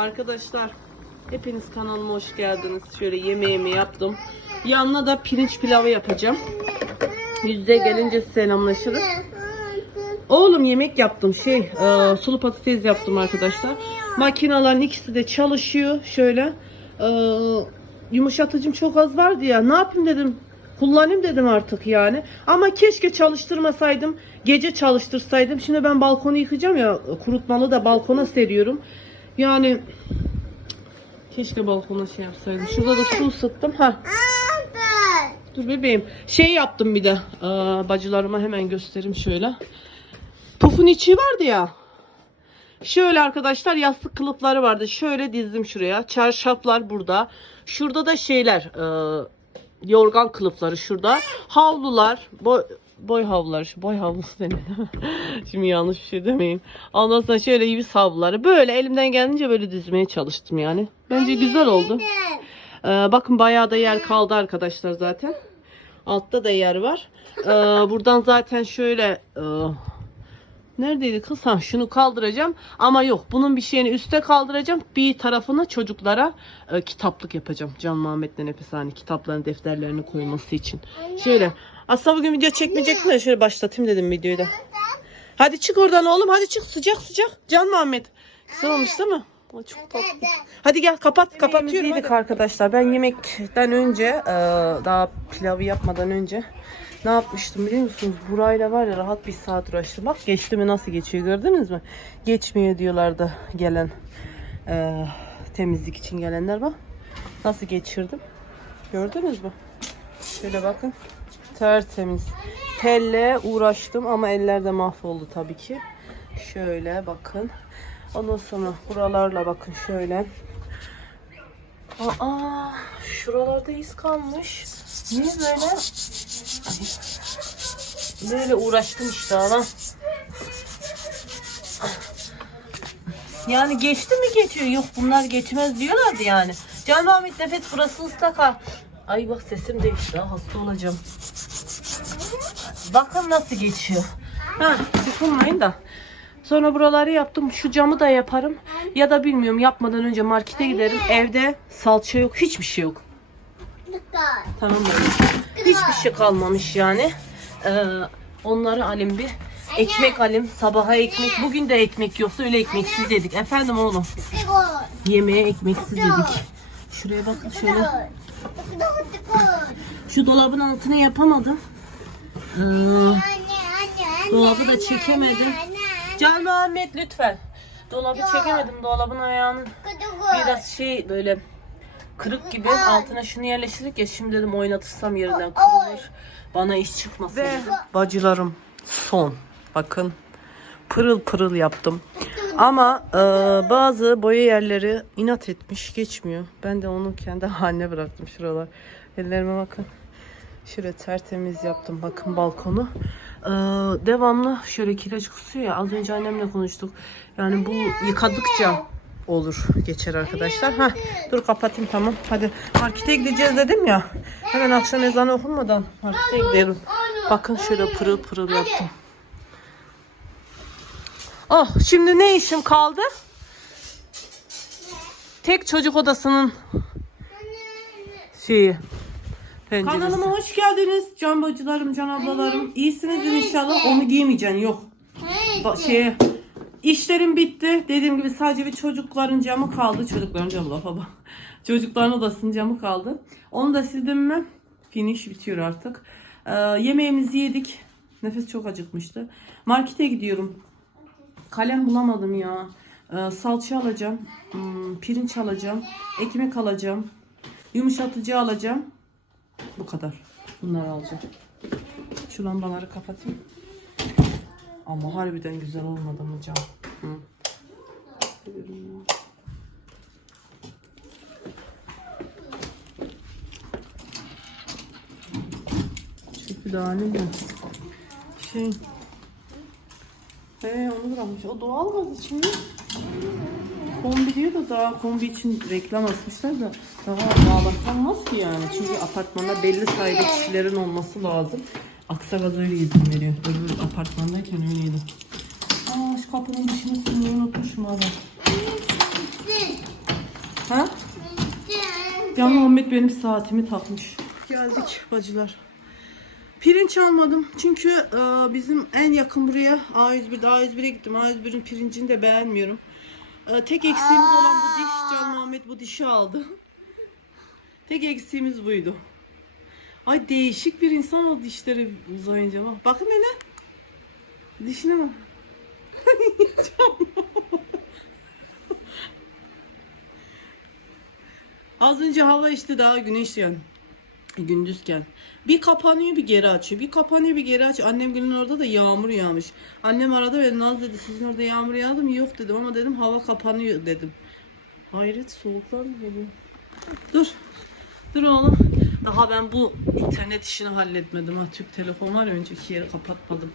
Arkadaşlar hepiniz kanalıma hoş geldiniz. Şöyle yemeğimi yaptım. Yanına da pirinç pilavı yapacağım. Yüzde gelince selamlaşırız. Oğlum yemek yaptım. Şey e, sulu patates yaptım arkadaşlar. Makinelerin ikisi de çalışıyor. Şöyle e, yumuşatıcım çok az vardı ya. Ne yapayım dedim. Kullanayım dedim artık yani. Ama keşke çalıştırmasaydım. Gece çalıştırsaydım. Şimdi ben balkonu yıkacağım ya. Kurutmalı da balkona seriyorum. Yani keşke balkona şey yapsaydım. Şurada da su ısıttım. Ha. Dur bebeğim. Şey yaptım bir de. Aa, bacılarıma hemen göstereyim şöyle. Pufun içi vardı ya. Şöyle arkadaşlar yastık kılıfları vardı. Şöyle dizdim şuraya. Çarşaflar burada. Şurada da şeyler. e, yorgan kılıfları şurada. Havlular. Boy, boy havluları. Şu boy havlusu deniyor. Şimdi yanlış bir şey demeyin. Ondan sonra şöyle iyi havluları. Böyle elimden geldiğince böyle dizmeye çalıştım yani. Bence güzel oldu. Ee, bakın bayağı da yer kaldı arkadaşlar zaten. Altta da yer var. Ee, buradan zaten şöyle e, neredeydi kız? Ha, şunu kaldıracağım. Ama yok bunun bir şeyini üste kaldıracağım. Bir tarafını çocuklara e, kitaplık yapacağım. Can Muhammed'le Nefes hani kitaplarını defterlerini koyması için. Şöyle. Aslında bugün video çekmeyecektim de şöyle başlatayım dedim videoyu da. Hadi çık oradan oğlum. Hadi çık sıcak sıcak. Can Muhammed. Güzel olmuş değil mi? Çok tatlı. Hadi gel kapat kapatıyorum. Yedik arkadaşlar. Ben yemekten önce e, daha pilavı yapmadan önce ne yapmıştım biliyor musunuz? Burayla var ya rahat bir saat uğraştım. Bak geçti mi nasıl geçiyor gördünüz mü? Geçmiyor diyorlardı gelen e, temizlik için gelenler bak. Nasıl geçirdim? Gördünüz mü? Şöyle bakın. Tertemiz. Telle uğraştım ama eller de mahvoldu tabii ki. Şöyle bakın. Ondan sonra buralarla bakın şöyle. Aa, şuralarda iz kalmış. Niye böyle? Böyle uğraştım işte ama. Yani geçti mi geçiyor? Yok bunlar geçmez diyorlardı yani. Can Mahmut nefes burası ıslak ha. Ay bak sesim değişti ha, hasta olacağım. Bakın nasıl geçiyor. Ha, sıkılmayın da. Sonra buraları yaptım. Şu camı da yaparım. Ya da bilmiyorum yapmadan önce markete giderim. Evde salça yok. Hiçbir şey yok. Tamam mı? Hiçbir şey kalmamış yani. Ee, onları alayım bir. Ekmek alayım. Sabaha ekmek. Bugün de ekmek yoksa öyle ekmeksiz yedik. Efendim oğlum. Yemeğe ekmeksiz yedik. Şuraya bakın şöyle. Şu dolabın altını yapamadım. Dolabı da çekemedim. Can Muhammed lütfen. Dolabı çekemedim. Dolabın ayağının biraz şey böyle kırık gibi altına şunu yerleştirdik ya şimdi dedim oynatırsam yerinden kırılır. Bana iş çıkmasın. Ve bacılarım son. Bakın pırıl pırıl yaptım. Ama e, bazı boya yerleri inat etmiş geçmiyor. Ben de onu kendi haline bıraktım şuralar. Ellerime bakın. Şöyle tertemiz yaptım bakın balkonu. Ee, devamlı şöyle kireç kusuyor ya az önce annemle konuştuk. Yani bu yıkadıkça olur geçer arkadaşlar. Ha dur kapatayım tamam. Hadi markete gideceğiz dedim ya. Hemen akşam ezanı okunmadan markete gidelim. Bakın şöyle pırıl pırıl yaptım. Oh şimdi ne işim kaldı? Tek çocuk odasının şeyi. Penceresi. Kanalıma hoş geldiniz can bacılarım, can ablalarım. İyisinizdir inşallah. Onu giymeyeceksin yok. Ba- şeye, işlerim bitti. Dediğim gibi sadece bir çocukların camı kaldı. Çocukların camı lafa bak. Çocukların odasının camı kaldı. Onu da sildim mi finish bitiyor artık. Ee, yemeğimizi yedik. Nefes çok acıkmıştı. Markete gidiyorum. Kalem bulamadım ya. Ee, salça alacağım. hmm, pirinç alacağım. Ekmek alacağım. Yumuşatıcı alacağım. Bu kadar. Bunları alacağım. Şu lambaları kapatayım. Ama harbiden güzel olmadı mı cam? Hı. Çöpü daha ne mi? Şey. He onu bırakmış. O doğal gaz için? Kombi diyor da daha kombi için reklam asmışlar da daha bağlatılmaz ki yani. Çünkü apartmanda belli sayıda kişilerin olması lazım. Aksagaz öyle izin veriyor. Öbür apartmandayken öyleydi. Aa şu kapının dışını silmeyi unutmuşum abi. Ha? Can Muhammed benim saatimi takmış. Geldik bacılar. Pirinç almadım çünkü e, bizim en yakın buraya A101'de A101'e gittim. A101'in pirincini de beğenmiyorum. E, tek eksiğimiz olan bu diş. Can Muhammed bu dişi aldı. Tek eksiğimiz buydu. Ay değişik bir insan oldu dişleri uzayınca. Bak. Bakın hele. Dişine bak. Az önce hava işte daha güneşken. Gündüzken. Bir kapanıyor bir geri açıyor. Bir kapanıyor bir geri açıyor. Annem günün orada da yağmur yağmış. Annem aradı ve Naz dedi sizin orada yağmur yağdı mı? Yok dedim ama dedim hava kapanıyor dedim. Hayret soğuklar mı geliyor? Dur. Dur oğlum. Daha ben bu internet işini halletmedim. Ha, Türk telefon var ya önceki yeri kapatmadım.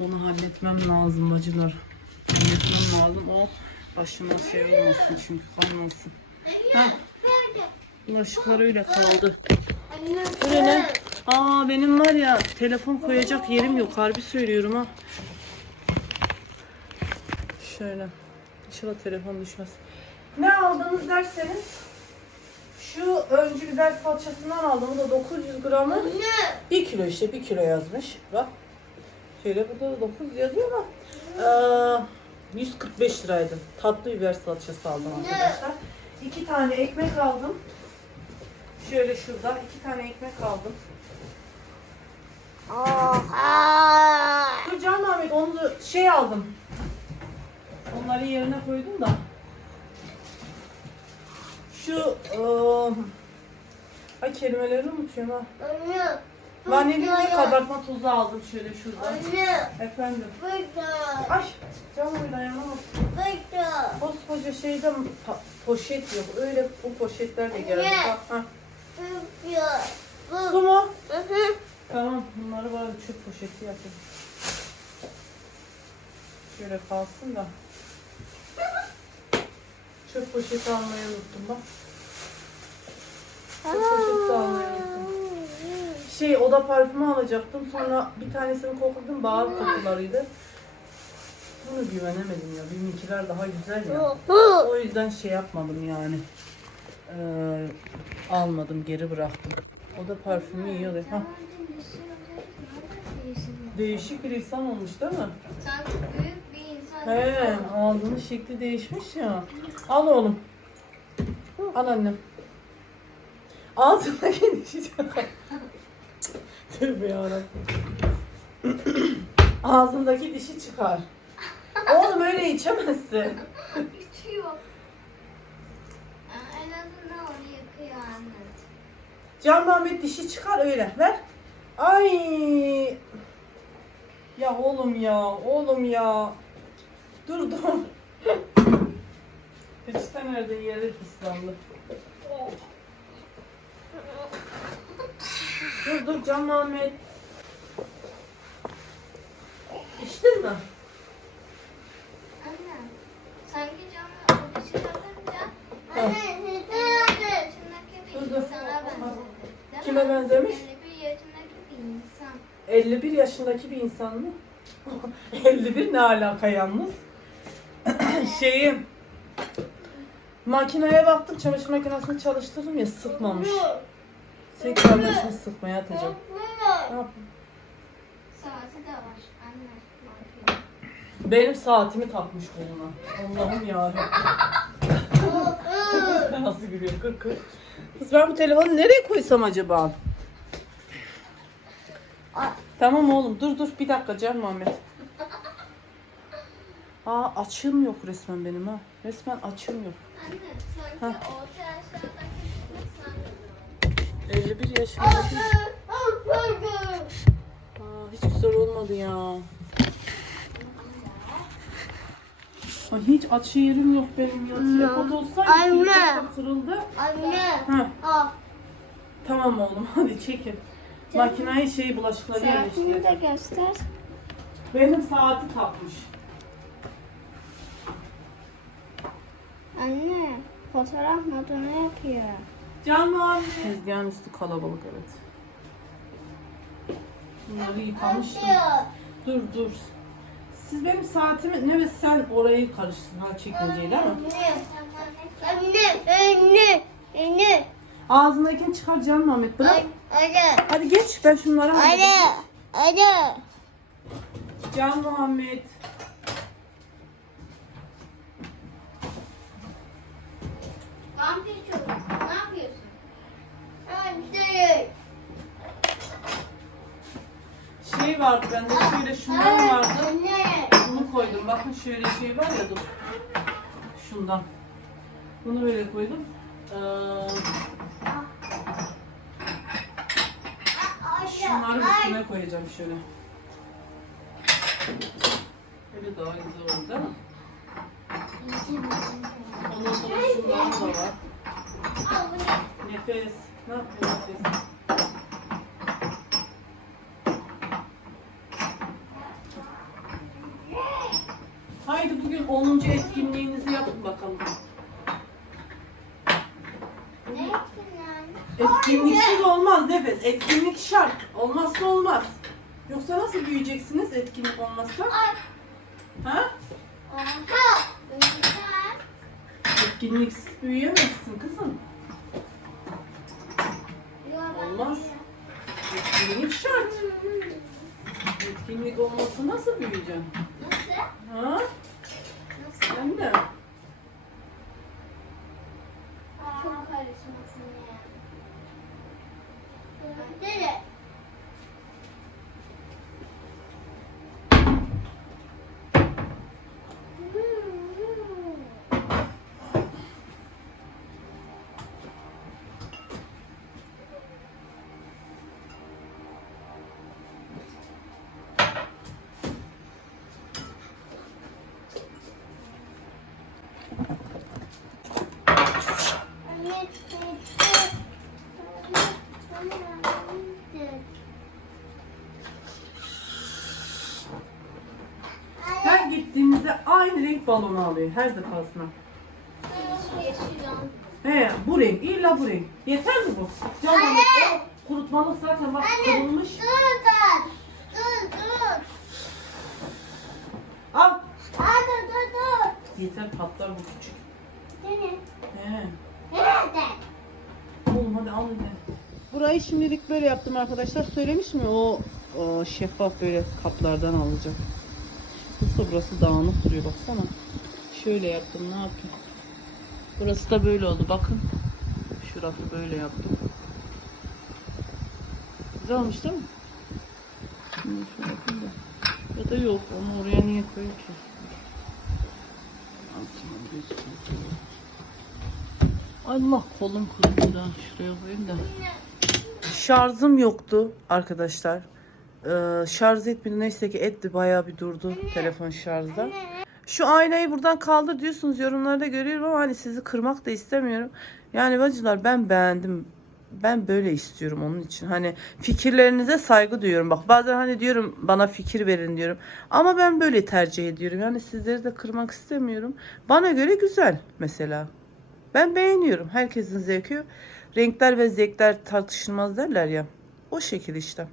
Onu halletmem lazım bacılar. Halletmem lazım. O başıma şey olmasın çünkü kalmasın. Ha. Bulaşıklar öyle kaldı. Böyle ne? Aa benim var ya telefon koyacak yerim yok. Harbi söylüyorum ha. Şöyle. İnşallah telefon düşmez. Ne aldınız derseniz şu öncü biber salçasından aldım. Bu da 900 gramı. 1 kilo işte 1 kilo yazmış. Bak. Şöyle burada da 900 yazıyor ama eee, 145 liraydı. Tatlı biber salçası aldım arkadaşlar. İki tane ekmek aldım. Şöyle şurada iki tane ekmek aldım. Dur Can Ahmet onu da şey aldım. Onları yerine koydum da. Şu eee ay kelimeleri unutuyorum ha. Vanilya ve kabartma tozu aldım şöyle şurada. Efendim. Ay Can Ahmet dayanamaz. Koskoca şeyde pa- poşet yok. Öyle bu poşetler de geldi. Bak, ha. Su mu? Tamam bunları bari çöp poşeti yapayım. Şöyle kalsın da. Çöp poşeti almayı unuttum bak. Çöp poşeti almayı unuttum. Şey oda parfümü alacaktım. Sonra bir tanesini kokladum. Bağır kokularıydı. Bunu güvenemedim ya. Benimkiler daha güzel ya. O yüzden şey yapmadım yani. Ee, almadım geri bıraktım. O da parfümü iyi oluyor. Hah, değişik bir insan olmuş değil mi? He, ağzının şekli değişmiş ya. Al oğlum. Al annem. Dişi çıkar. Tövbe yarabbim. Ağzındaki dişi çıkar. Oğlum öyle içemezsin. Bitiyor. Aa, En azından onu yıkıyor anne. Can Mehmet dişi çıkar öyle. Ver. Ay. Ya oğlum ya. Oğlum ya. Dur dur. Peçete nerede yeri ıslandı. Dur dur Can Mehmet. İçtin mi? Anne. Sanki camı bakınca Evet. yaşındaki bir Dur, dur. insana benzedi. Değil Kime mi? benzemiş? 51 yaşındaki bir insan. 51 yaşındaki bir insan mı? 51 ne alaka yalnız? Şeyi makineye baktım çamaşır makinesini çalıştırdım ya sıkmamış. Tekrar başını sıkmaya atacağım. Ne yapayım? Saati de var. Anne. Benim saatimi takmış koluna. Allah'ım yarabbim. Nasıl gülüyor kır kır. Kız ben bu telefonu nereye koysam acaba? Tamam oğlum dur dur bir dakika Can Muhammed. Aa açığım yok resmen benim ha. Resmen açığım yok. Anne. Sanki Ha. orta yaşlardaki bir insan. 51 yaşındaki. Aa, hiç güzel olmadı ya. Ay hiç açı yerim yok benim ya. Tripod olsaydı Anne. kırıldı. Anne. Ha, Al. tamam oğlum hadi çekin. Makinayı şey bulaşıkları Saatini yerleştir. de göster. Benim saati takmış. Anne. Fotoğraf modunu yapıyor. Canan. Tezgahın üstü kalabalık evet. Bunları yıkamıştım. Dur dur. Siz benim saatimi ne ve sen orayı karıştırdın ha çekmeceyi değil mi? Anne. Anne, anne, anne. Ağzındakini çıkar Can Muhammed bırak. Anne, Hadi geç ben şunları halledeyim. anne, anne. Can Muhammed. Vampir çocuk, ne yapıyorsun? Şey vardı bende şöyle şundan vardı. Anne. Bunu koydum. Bakın şöyle şey var ya dur. Şundan. Bunu böyle koydum. Ee, şunları üstüne koyacağım şöyle. Böyle daha güzel olur değil mi? Ondan sonra şunlar da var. Nefes. Ne? Haydi bugün 10. etkinliğinizi yapın bakalım. Ne? Etkinliksiz olmaz nefes. Etkinlik şart. Olmazsa olmaz. Yoksa nasıl büyüyeceksiniz etkinlik olmazsa? Ha? Etkinliksiz büyüyemezsin kızım. Olmaz. Etkinlik şart. Etkinlik olmazsa nasıl büyüyeceksin? Nasıl? Ha? Nasıl? Sen de. Çok karışmasın ya. Dede. Anne, Her gittiğimizde aynı renk balonu alıyor her defasında. He bu renk illa bu renk. Yeter mi bu? Can Anne! O kurutmalık zaten bak kurulmuş. dur dur. Dur dur. Al. Anne dur dur. Yeter patlar bu küçük. Dene. He. Nerede? Oğlum hadi al hadi. Burayı şimdilik böyle yaptım arkadaşlar. Söylemiş mi o, o şeffaf böyle kaplardan alacağım. Burası burası dağınık duruyor baksana. Şöyle yaptım ne yapayım. Burası da böyle oldu bakın. Şurası böyle yaptım. Güzel olmuş değil mi? Şimdi şöyle yapayım da. Ya da yok onu oraya niye koyayım ki? Altına gözüküyor. Allah kolum da şuraya koyayım da. Şarjım yoktu arkadaşlar. Ee, şarj etmedi neyse ki etti bayağı bir durdu telefon şarjda. Şu aynayı buradan kaldır diyorsunuz yorumlarda görüyorum ama hani sizi kırmak da istemiyorum. Yani bacılar ben beğendim. Ben böyle istiyorum onun için. Hani fikirlerinize saygı duyuyorum. Bak bazen hani diyorum bana fikir verin diyorum. Ama ben böyle tercih ediyorum. Yani sizleri de kırmak istemiyorum. Bana göre güzel mesela. Ben beğeniyorum. Herkesin zevki. Renkler ve zevkler tartışılmaz derler ya. O şekil işte.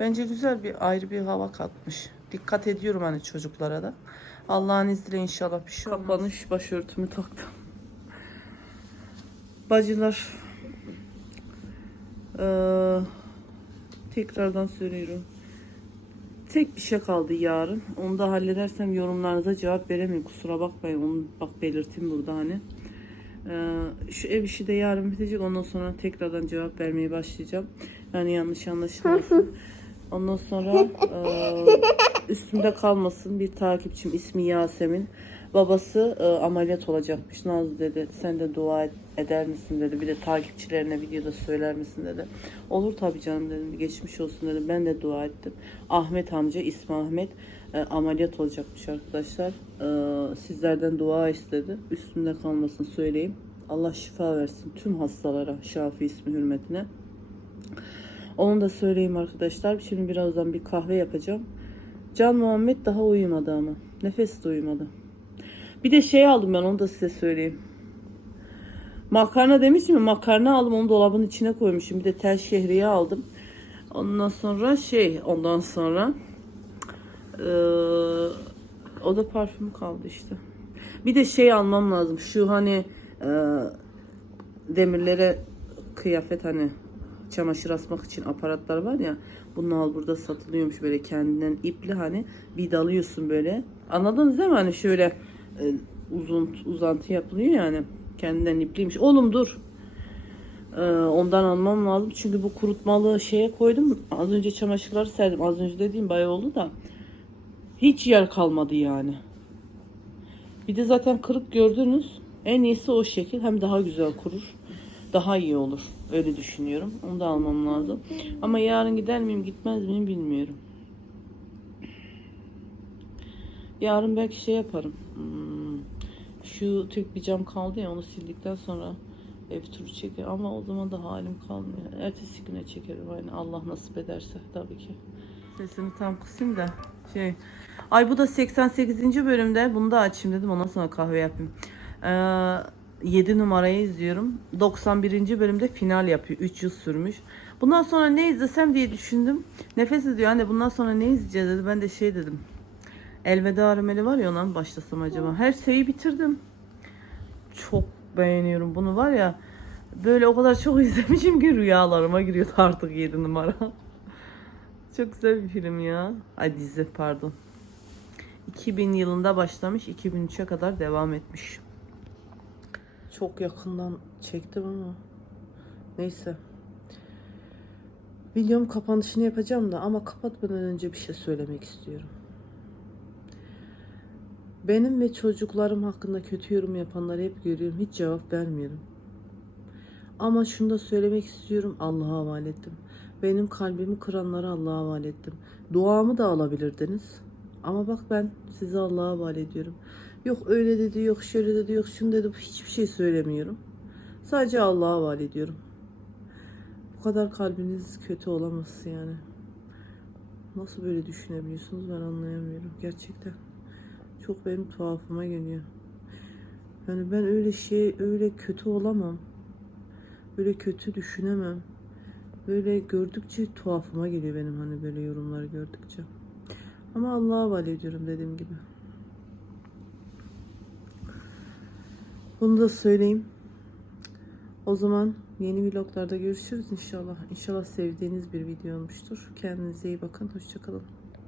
Bence güzel bir ayrı bir hava katmış. Dikkat ediyorum hani çocuklara da. Allah'ın izniyle inşallah bir şey olmaz. Kapanış başörtümü taktım. Bacılar. Eee, tekrardan söylüyorum. Tek bir şey kaldı yarın. Onu da halledersem yorumlarınıza cevap veremiyorum. Kusura bakmayın. Onu bak belirteyim burada hani. Ee, şu ev işi de yarın bitecek. Ondan sonra tekrardan cevap vermeye başlayacağım. Yani yanlış anlaşılmasın. Ondan sonra e, üstümde kalmasın bir takipçim ismi Yasemin. Babası e, ameliyat olacakmış. Nazlı dedi sen de dua et- eder misin dedi. Bir de takipçilerine videoda söyler misin dedi. Olur tabii canım dedim. Geçmiş olsun dedim. Ben de dua ettim. Ahmet amca ismi Ahmet e, ameliyat olacakmış arkadaşlar. E, sizlerden dua istedi. Üstümde kalmasın söyleyeyim. Allah şifa versin tüm hastalara Şafi ismi hürmetine. Onu da söyleyeyim arkadaşlar. Şimdi birazdan bir kahve yapacağım. Can Muhammed daha uyumadı ama. Nefes de uyumadı. Bir de şey aldım ben onu da size söyleyeyim. Makarna demiştim ya makarna aldım onu dolabın içine koymuşum. Bir de tel şehriye aldım. Ondan sonra şey ondan sonra eee, o da parfüm kaldı işte. Bir de şey almam lazım. Şu hani e, demirlere kıyafet hani çamaşır asmak için aparatlar var ya bunlar burada satılıyormuş böyle kendinden ipli hani vidalıyorsun böyle anladınız değil mi hani şöyle e, uzun uzantı yapılıyor yani kendinden ipliymiş. Oğlum dur. Ee, ondan almam lazım. Çünkü bu kurutmalı şeye koydum. Az önce çamaşırları serdim. Az önce dediğim bayağı oldu da. Hiç yer kalmadı yani. Bir de zaten kırık gördünüz. En iyisi o şekil. Hem daha güzel kurur. Daha iyi olur. Öyle düşünüyorum. Onu da almam lazım. Ama yarın gider miyim gitmez miyim bilmiyorum. Yarın belki şey yaparım. Hmm, Şu tek bir cam kaldı ya onu sildikten sonra ev turu çeker ama o zaman da halim kalmıyor. Ertesi güne çekerim aynı Allah nasip ederse tabii ki. Sesimi tam kısayım da şey. Ay bu da 88. bölümde bunu da açayım dedim ondan sonra kahve yapayım. Ee, 7 numarayı izliyorum. 91. bölümde final yapıyor. 3 yıl sürmüş. Bundan sonra ne izlesem diye düşündüm. Nefes diyor anne bundan sonra ne izleyeceğiz dedi. Ben de şey dedim. Elveda Armeli var ya ondan başlasam acaba. Her şeyi bitirdim. Çok beğeniyorum bunu var ya. Böyle o kadar çok izlemişim ki rüyalarıma giriyor artık 7 numara. çok güzel bir film ya. Ay dizi pardon. 2000 yılında başlamış 2003'e kadar devam etmiş. Çok yakından çektim ama neyse. Videom kapanışını yapacağım da ama kapatmadan önce bir şey söylemek istiyorum. Benim ve çocuklarım hakkında kötü yorum yapanları hep görüyorum. Hiç cevap vermiyorum. Ama şunu da söylemek istiyorum. Allah'a havale ettim. Benim kalbimi kıranları Allah'a havale ettim. Duamı da alabilirdiniz. Ama bak ben sizi Allah'a havale ediyorum. Yok öyle dedi, yok şöyle dedi, yok şunu dedi. Hiçbir şey söylemiyorum. Sadece Allah'a havale ediyorum. Bu kadar kalbiniz kötü olamaz yani. Nasıl böyle düşünebiliyorsunuz ben anlayamıyorum gerçekten. Çok benim tuhafıma geliyor. Yani ben öyle şey, öyle kötü olamam. Böyle kötü düşünemem. Böyle gördükçe tuhafıma geliyor benim hani böyle yorumları gördükçe. Ama Allah'a havale ediyorum dediğim gibi. Bunu da söyleyeyim. O zaman yeni vloglarda görüşürüz inşallah. İnşallah sevdiğiniz bir video olmuştur. Kendinize iyi bakın. Hoşçakalın.